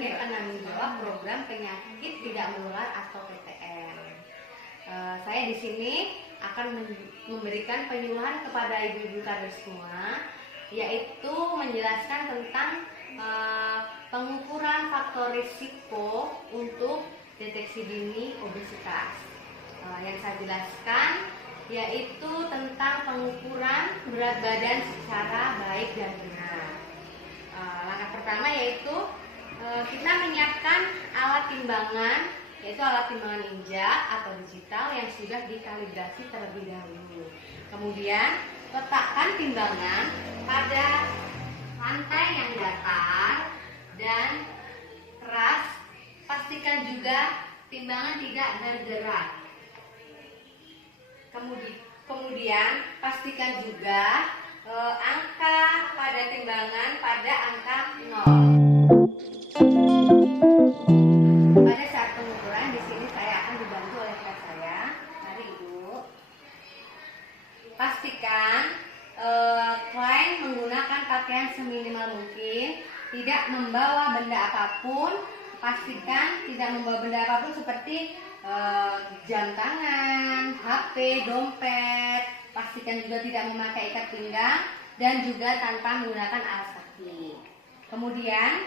sebagai penanggung jawab program penyakit tidak menular atau PTM. Saya di sini akan memberikan penyuluhan kepada ibu-ibu kader semua, yaitu menjelaskan tentang pengukuran faktor risiko untuk deteksi dini obesitas. Yang saya jelaskan yaitu tentang pengukuran berat badan secara baik dan benar. Langkah pertama yaitu kita menyiapkan alat timbangan, yaitu alat timbangan injak atau digital yang sudah dikalibrasi terlebih dahulu. Kemudian letakkan timbangan pada lantai yang datar dan keras. Pastikan juga timbangan tidak bergerak. Kemudian pastikan juga angka pada timbangan pada angka 0. Pada saat pengukuran di sini saya akan dibantu oleh rekan saya. Mari Ibu. Pastikan klien menggunakan pakaian seminimal mungkin, tidak membawa benda apapun. Pastikan tidak membawa benda apapun seperti jam tangan, HP, dompet. Pastikan juga tidak memakai ikat pinggang dan juga tanpa menggunakan alas kaki. Kemudian,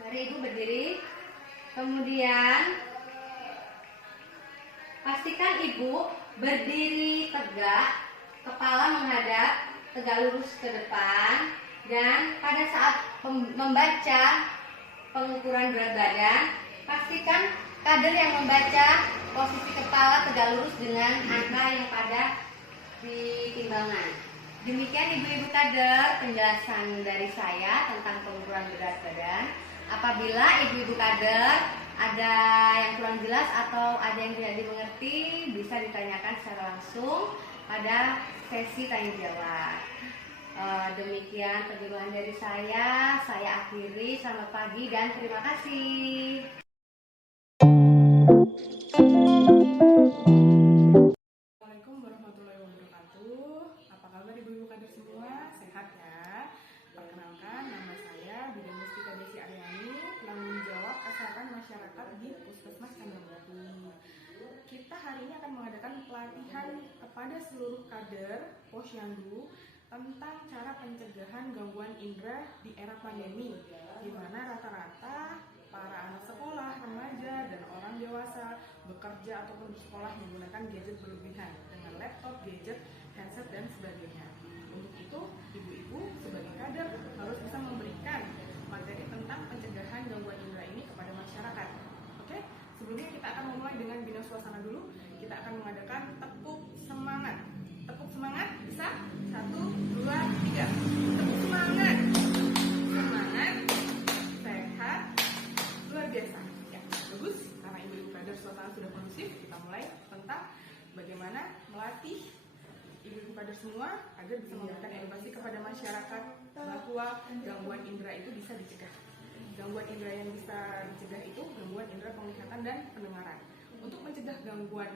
mari Ibu berdiri. Kemudian, pastikan Ibu berdiri tegak, kepala menghadap, tegak lurus ke depan, dan pada saat membaca pengukuran berat badan, pastikan kader yang membaca posisi kepala tegak lurus dengan angka yang pada di timbangan. Demikian ibu-ibu kader penjelasan dari saya tentang pengukuran berat badan. Apabila ibu-ibu kader ada yang kurang jelas atau ada yang tidak dimengerti, bisa ditanyakan secara langsung pada sesi tanya jawab. Demikian penjelasan dari saya akhiri. Selamat pagi dan terima kasih. Assalamualaikum warahmatullahi wabarakatuh. Apa kabar ibu-ibu kader semua? Sehat ya? Perkenalkan, nama saya Bidan Mustika Desi Aryani, penanggung jawab kesehatan masyarakat di Puskesmas Kandang Batu. Kita hari ini akan mengadakan pelatihan kepada seluruh kader Posyandu tentang cara pencegahan gangguan indera di era pandemi, di mana rata-rata para anak sekolah, remaja, dan orang dewasa bekerja ataupun bersekolah menggunakan gadget berlebihan dengan laptop, gadget, handset, dan sebagainya. Untuk itu, ibu-ibu sebagai kader harus bisa memberikan materi tentang pencegahan gangguan indera ini kepada masyarakat. Oke, sebelumnya kita akan memulai dengan bina suasana dulu. Kita akan mengadakan tepuk semangat. Tepuk semangat, bisa? 1, 2, 3. Tepuk semangat. Semangat, sehat, luar biasa. Ya, bagus. Karena ibu-ibu kader suasana sudah kondusif, kita mulai tentang bagaimana melatih ibu-ibu kader semua agar bisa memberikan edukasi kepada masyarakat bahwa gangguan indera itu bisa dicegah. Gangguan indera yang bisa dicegah itu gangguan indera penglihatan dan pendengaran. Untuk mencegah gangguan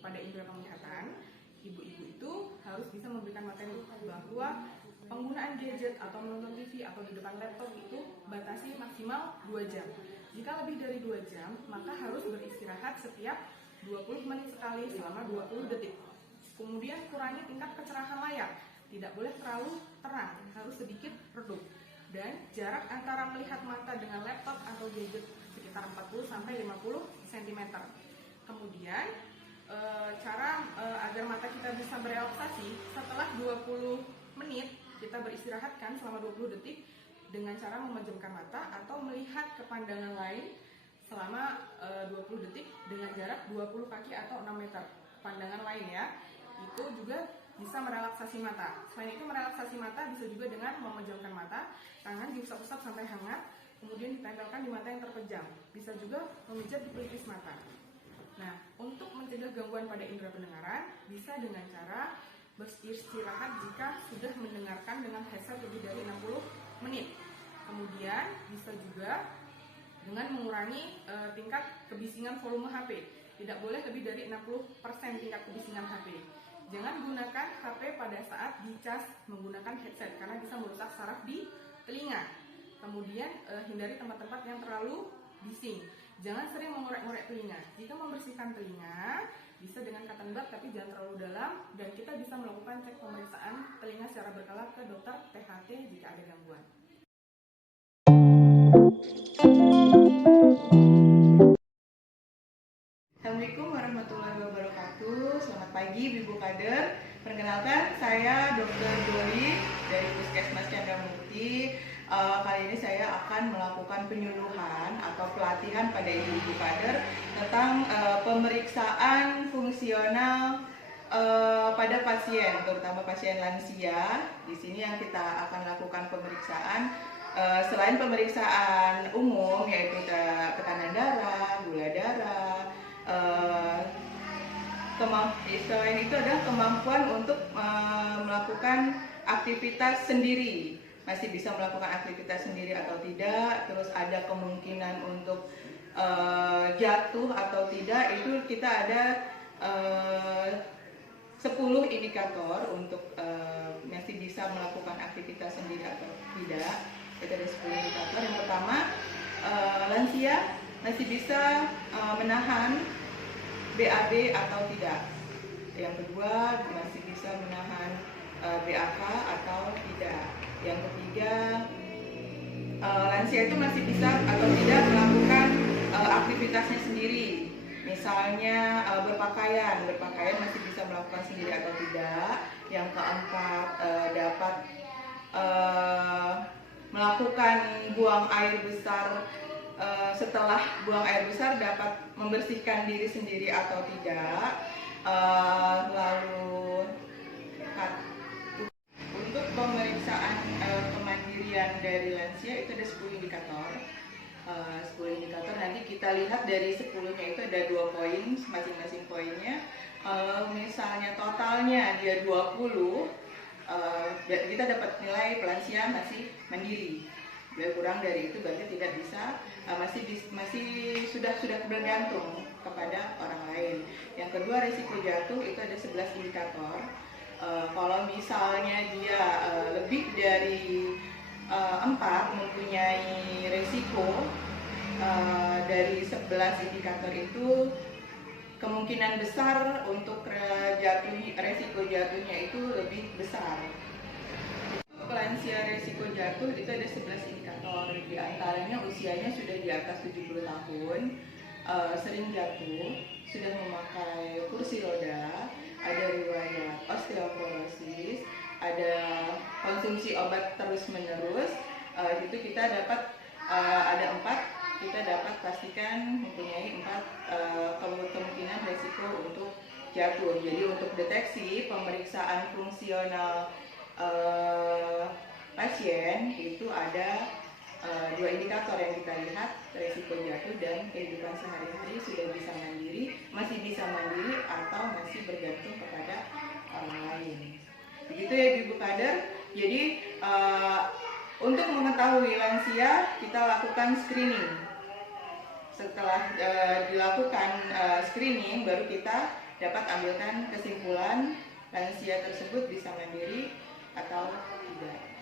pada indera penglihatan, ibu-ibu itu harus bisa memberikan materi bahwa penggunaan gadget atau menonton TV atau di depan laptop itu batasi maksimal 2 jam. Jika lebih dari 2 jam, maka harus beristirahat setiap 20 menit sekali selama 20 detik. Kemudian kurangi tingkat kecerahan layar. Tidak boleh terlalu terang, harus sedikit redup. Dan jarak antara melihat mata dengan laptop atau gadget sekitar 40-50 cm. Kemudian cara agar mata kita bisa berelaksasi setelah 20 menit kita beristirahatkan selama 20 detik dengan cara memejamkan mata atau melihat ke pandangan lain selama 20 detik dengan jarak 20 kaki atau 6 meter pandangan lain ya. Itu juga bisa merelaksasi mata. Selain itu merelaksasi mata bisa juga dengan memejamkan mata, tangan diusap-usap sampai hangat, kemudian ditempelkan di mata yang terpejam. Bisa juga memijat di pelipis mata. Nah, untuk mencegah gangguan pada indera pendengaran bisa dengan cara beristirahat jika sudah mendengarkan dengan headset lebih dari 60 menit. Kemudian bisa juga dengan mengurangi tingkat kebisingan volume HP. Tidak boleh lebih dari 60% tingkat kebisingan HP. Jangan gunakan HP pada saat dicas menggunakan headset karena bisa merusak saraf di telinga. Kemudian hindari tempat-tempat yang terlalu bising. Jangan sering mengorek-ngorek telinga. Jika membersihkan telinga, bisa dengan cotton bud tapi jangan terlalu dalam, dan kita bisa melakukan cek pemeriksaan telinga secara berkala ke dokter THT jika ada gangguan. Assalamualaikum warahmatullahi wabarakatuh. Selamat pagi Ibu Kader. Perkenalkan, saya Dr. Doli dari Puskesmas Candramukti. Kali ini saya akan melakukan penyuluhan atau pelatihan pada ibu-ibu kader tentang pemeriksaan fungsional pada pasien, terutama pasien lansia. Di sini yang kita akan lakukan pemeriksaan selain pemeriksaan umum, yaitu tekanan darah, gula darah. Selain itu adalah kemampuan untuk melakukan aktivitas sendiri, masih bisa melakukan aktivitas sendiri atau tidak, terus ada kemungkinan untuk jatuh atau tidak. Itu kita ada 10 indikator untuk masih bisa melakukan aktivitas sendiri atau tidak. Kita ada 10 indikator. Yang pertama, lansia masih bisa menahan BAB atau tidak. Yang kedua, masih bisa menahan BAK atau tidak. Yang ketiga, lansia itu masih bisa atau tidak melakukan aktivitasnya sendiri. Misalnya berpakaian masih bisa melakukan sendiri atau tidak. Yang keempat, dapat melakukan buang air besar. Setelah buang air besar dapat membersihkan diri sendiri atau tidak. Lalu untuk pemeriksaan kemandirian dari lansia itu ada 10 indikator. 10 indikator nanti kita lihat dari 10-nya itu ada 2 poin, masing-masing poinnya. Kalau misalnya totalnya dia 20, kita dapat nilai lansia masih mandiri. Bila kurang dari itu berarti tidak bisa, masih sudah bergantung kepada orang lain. Yang kedua, risiko jatuh itu ada 11 indikator. Kalau misalnya dia lebih dari 4 mempunyai risiko dari 11 indikator itu, kemungkinan besar untuk risiko jatuhnya itu lebih besar. Lansia risiko jatuh itu ada 11 indikator. Di antaranya usianya sudah di atas 70 tahun, sering jatuh, sudah memakai kursi roda, ada riwayat osteoporosis, ada konsumsi obat terus-menerus. Itu kita dapat ada 4, kita dapat pastikan mempunyai 4 kemungkinan risiko untuk jatuh. Jadi untuk deteksi pemeriksaan fungsional pasien itu ada 2 indikator yang kita lihat, risiko jatuh dan kehidupan sehari-hari sudah bisa mandiri, masih bisa mandiri atau masih bergantung kepada orang lain. Begitu ya Ibu Kader. Jadi untuk mengetahui lansia kita lakukan screening. Setelah dilakukan screening baru kita dapat ambilkan kesimpulan lansia tersebut bisa mandiri atau tidak.